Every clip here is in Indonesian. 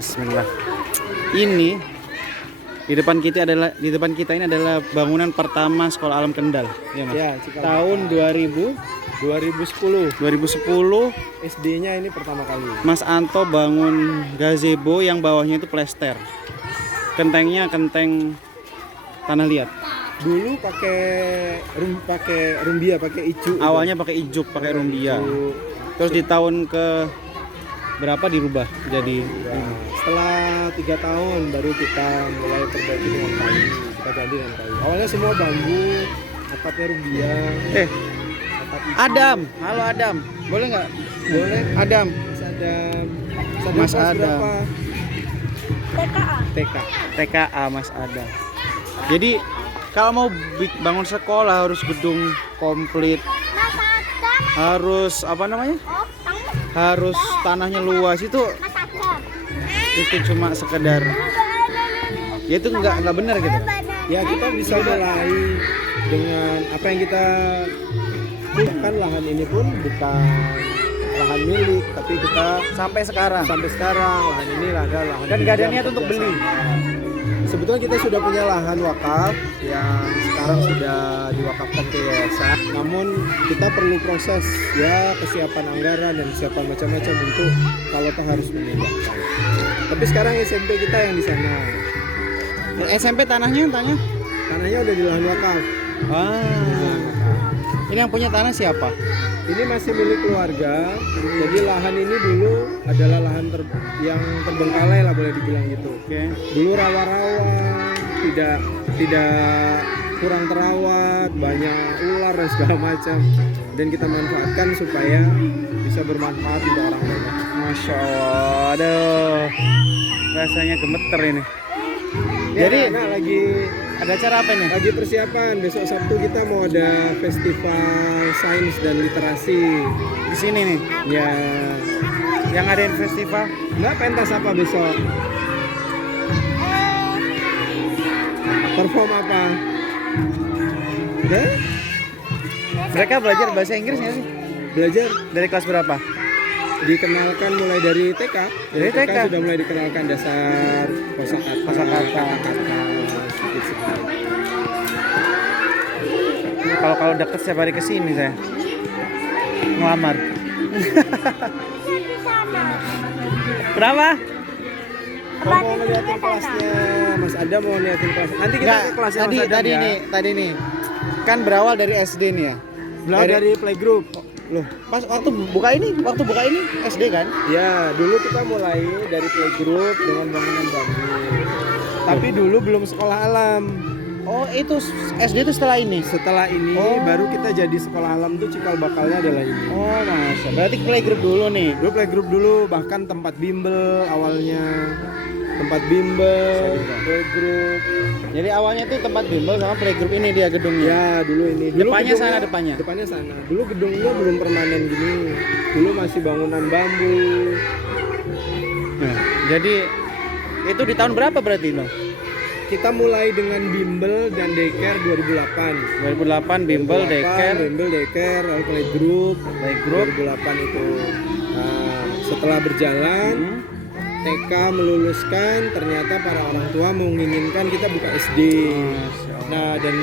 Bismillah. Ini di depan kita ini adalah bangunan pertama Sekolah Alam Kendal. Ya, Mas. Ya, Tahun 2010 SD-nya ini pertama kali. Mas Anto bangun gazebo yang bawahnya itu plester. Kentengnya kenteng tanah liat. Dulu pakai rumbia, pakai ijuk. Awalnya pakai ijuk, pakai rumbia. Terus di tahun ke berapa dirubah jadi Setelah 3 tahun baru kita mulai perbaiki dengan kayu. Kita ganti dengan kayu. Awalnya semua bambu, atapnya rumbia. atap ijuk. Adam, halo Adam, boleh nggak? Boleh. Adam, Mas Adam. Mas kelas Adam. berapa? TK. TKA Mas Adam. Jadi kalau mau bangun sekolah harus gedung komplit, harus apa namanya? Harus tanahnya luas. Itu cuma sekedar, ya itu nggak benar gitu. Ya kita bisa mulai dengan apa yang kita bahkan lahan ini pun bukan lahan milik, tapi kita Sampai sekarang lahan ini ada lahan dan nggak ada pinjam niat untuk beli. kerjasama. Sebetulnya kita sudah punya lahan wakaf yang sekarang sudah diwakafkan ke yayasan. Namun kita perlu proses ya kesiapan anggaran dan kesiapan macam-macam untuk kalau kita harus memindahkan. Tapi sekarang SMP kita yang di sana. SMP tanahnya Tanahnya udah di lahan wakaf. Ini yang punya tanah siapa? Ini masih milik keluarga. Jadi lahan ini dulu adalah lahan yang terbengkalai lah boleh dibilang gitu. Oke. Dulu rawa-rawa, tidak kurang terawat, banyak ular dan segala macam. Dan kita manfaatkan supaya bisa bermanfaat untuk orang banyak. Masya Allah, aduh, rasanya gemeter ini. Ya, Jadi anak lagi ada acara apa ini? lagi persiapan. Besok Sabtu kita mau ada festival sains dan literasi. Di sini nih, Ya, yang ngadain festival. Mbak pentas apa besok? Perform apa? Mereka belajar bahasa Inggris nggak sih? Belajar Dari kelas berapa? dikenalkan mulai dari TK. Dari TK? Sudah mulai dikenalkan dasar kosakata, kata-kata sedikit-sedikit. Kalau deket setiap hari kesini saya ngelamar. Kenapa? Mau ngeliatin kelasnya Mas Adam, mau ngeliatin kelas. Nanti kita ke kelasnya Mas Adam ya. Tadi nih. Kan berawal dari SD nih ya. Dari playgroup. Loh, waktu buka ini SD kan? Ya, dulu kita mulai dari playgroup dengan bangunan bambu. Tapi dulu belum sekolah alam. Oh, itu SD itu setelah ini. Setelah ini baru kita jadi sekolah alam tuh cikal bakalnya adalah ini. Oh, masa. Berarti playgroup dulu nih. Dulu playgroup dulu, bahkan tempat bimbel awalnya. Tempat bimbel, playgroup. Jadi awalnya tuh tempat bimbel sama playgroup ini dia gedungnya. Ya, dulu ini. Dulu Depannya gedungnya- sana, depannya. Depannya sana. Dulu gedungnya belum permanen gini. Dulu masih bangunan bambu. Nah, jadi itu di tahun berapa berarti itu? Kita mulai dengan bimbel dan daycare 2008. 2008 bimbel, daycare, lalu playgroup 2008 itu. Nah, setelah berjalan TK meluluskan, ternyata para orang tua menginginkan kita buka SD. Nah, dan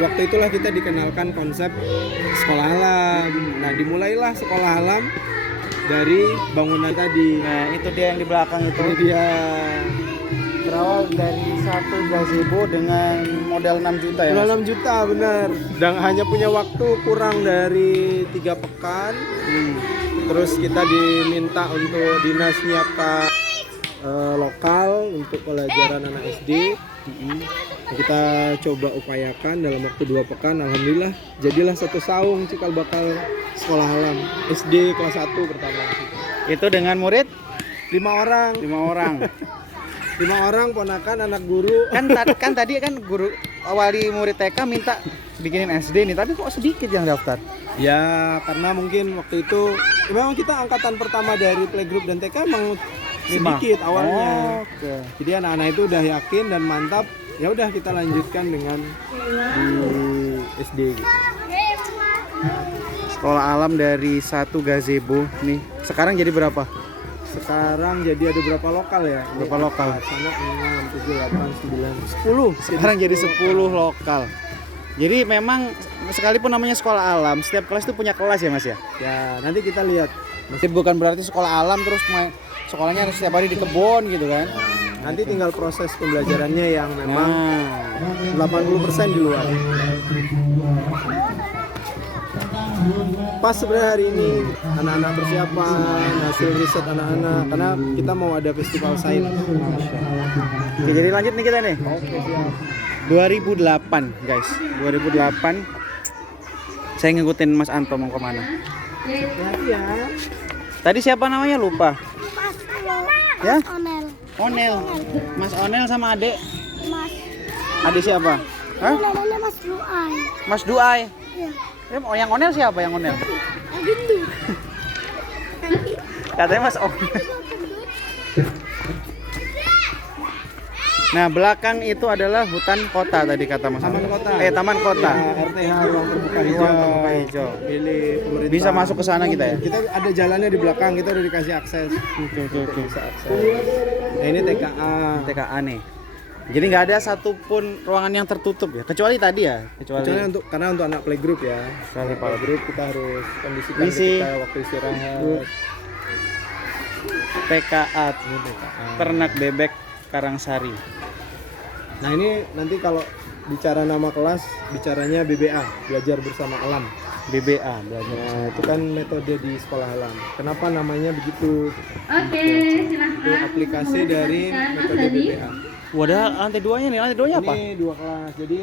waktu itulah kita dikenalkan konsep sekolah alam. Nah, dimulailah sekolah alam dari bangunan tadi. Nah, itu dia yang di belakang itu. Ini dia. Berawal dari satu gazebo dengan modal 6 juta ya. Mas? 6 juta benar. Dan hanya punya waktu kurang dari 3 pekan. Terus kita diminta untuk dinas nyiapkan lokal untuk pelajaran anak SD. Kita coba upayakan dalam waktu 2 pekan. Alhamdulillah jadilah satu saung cikal bakal sekolah alam SD kelas 1 pertama. Itu dengan murid 5 orang. 5 orang. 5 orang ponakan anak guru. kan tadi kan guru wali murid TK minta bikinin SD nih, tapi kok sedikit yang daftar? Ya karena mungkin waktu itu memang kita angkatan pertama dari playgroup dan TK emang sedikit awalnya. Oke. Jadi anak-anak itu udah yakin dan mantap. Ya udah kita lanjutkan dengan di SD gitu. Sekolah alam dari satu gazebo nih. Sekarang jadi berapa? Sekarang jadi ada berapa lokal ya? Berapa lokal? Sama 6, 7, 8, 9, 10. Sekarang jadi 10 lokal. Jadi memang sekalipun namanya sekolah alam, setiap kelas itu punya kelas ya Mas ya? Ya, nanti kita lihat. Jadi bukan berarti sekolah alam terus sekolahnya setiap hari di kebun gitu kan? Nanti tinggal proses pembelajarannya yang memang Nah, 80% di luar. Pas sebenarnya hari ini anak-anak persiapan hasil riset anak-anak karena kita mau ada festival sains. oke, jadi lanjut nih kita nih. Oke, siap. 2008 guys, 2008 saya ngikutin Mas Anto mau kemana. Ya. Tadi siapa namanya lupa? Mas Ya? Onel. Onel, Mas Onel sama adek. Mas. Adik siapa? Hah? Namanya Mas Luai. Mas Duai. Iya. Yang Onel siapa yang Onel? Gitu. Katanya Mas Onel. Nah, belakang itu adalah hutan kota tadi kata Mas. Taman Anto. kota. Taman kota. Ya, RTH ruang terbuka hijau. Ruang terbuka hijau. Pilih pemerintah. Bisa masuk ke sana kita ya? Kita ada jalannya di belakang, kita udah dikasih akses. Oke. Bisa akses. Nah, ini TKA. TKA nih. Jadi nggak ada satupun ruangan yang tertutup ya, kecuali tadi ya, kecuali Karena untuk anak playgroup ya. Kecuali Playgroup kita harus kondisikan Misi. ketika waktu istirahat. TKA, Ternak Bebek Karangsari. Nah, ini nanti kalau bicara nama kelas, bicaranya BBA, belajar bersama alam. BBA belajar. Nah, itu kan metode di sekolah alam. Kenapa namanya begitu? Oke, Itu silahkan. aplikasi dari metode BBA. Wadah lantai duanya nih, lantai duanya apa? Ini 2 kelas, jadi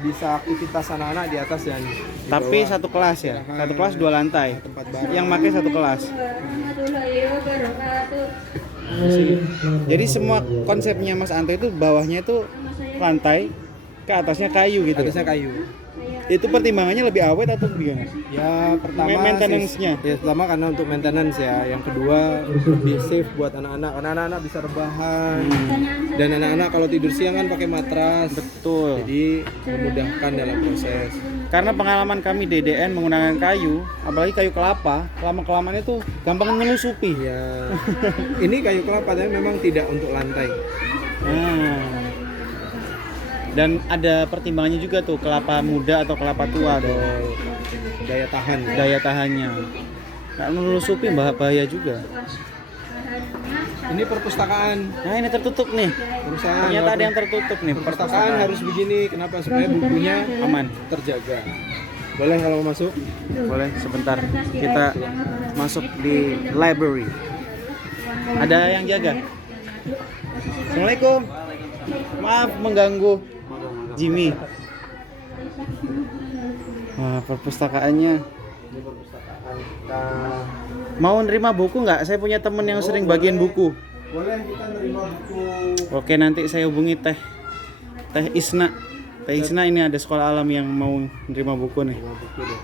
bisa aktivitas anak-anak di atas dan di Tapi bawah. satu kelas ya, satu kelas 2 lantai. Tempat baru. Yang pakai satu kelas. Warahmatullahi wabarakatuh. Jadi semua konsepnya Mas Anto itu bawahnya itu lantai, ke atasnya kayu gitu. Atasnya kayu. Itu pertimbangannya lebih awet atau gimana? Ya pertama Maintenance-nya. Ya pertama karena untuk maintenance ya. Yang kedua lebih safe buat anak-anak. Karena anak-anak bisa rebahan. Dan anak-anak kalau tidur siang kan pakai matras. Betul. Jadi memudahkan dalam proses. Karena pengalaman kami DDN menggunakan kayu, apalagi kayu kelapa, lama-kelamaan itu gampang menyusupi. Ya. Ini kayu kelapa tapi memang tidak untuk lantai. Nah. Dan ada pertimbangannya juga tuh kelapa muda atau kelapa tua tuh. Daya tahan. Daya tahannya. Nggak menyusupi bahaya juga. Ini perpustakaan. Nah ini tertutup nih. Perusahaan. Ternyata ada yang tertutup nih. Perpustakaan harus begini. Kenapa? Supaya bukunya aman. terjaga. Boleh kalau masuk? Boleh sebentar kita masuk di library. Ada yang jaga. Assalamualaikum. Maaf mengganggu Jimmy. Nah, perpustakaannya. Ini perpustakaan. Nah, Mau nerima buku nggak? Saya punya temen yang sering bagiin buku. boleh kita nerima buku. Oke, nanti saya hubungi Teh Isna. Teh Isna ini ada sekolah alam yang mau nerima buku nih. Buku deh.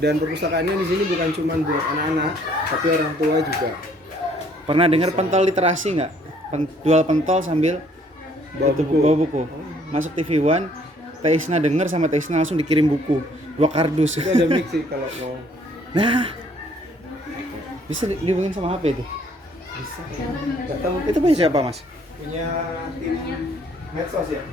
Dan perpustakaannya di sini bukan cuma buat anak-anak, tapi orang tua juga. Pernah dengar pentol literasi nggak? Jual pentol sambil bawa buku. Masuk TV One, Teh Isna denger sama Teh Isna langsung dikirim buku 2 kardus. Itu ada mix sih kalau mau. Nah, bisa dihubungin sama HP itu. Bisa. Nggak tahu. Itu punya siapa Mas? Punya tim medsos ya.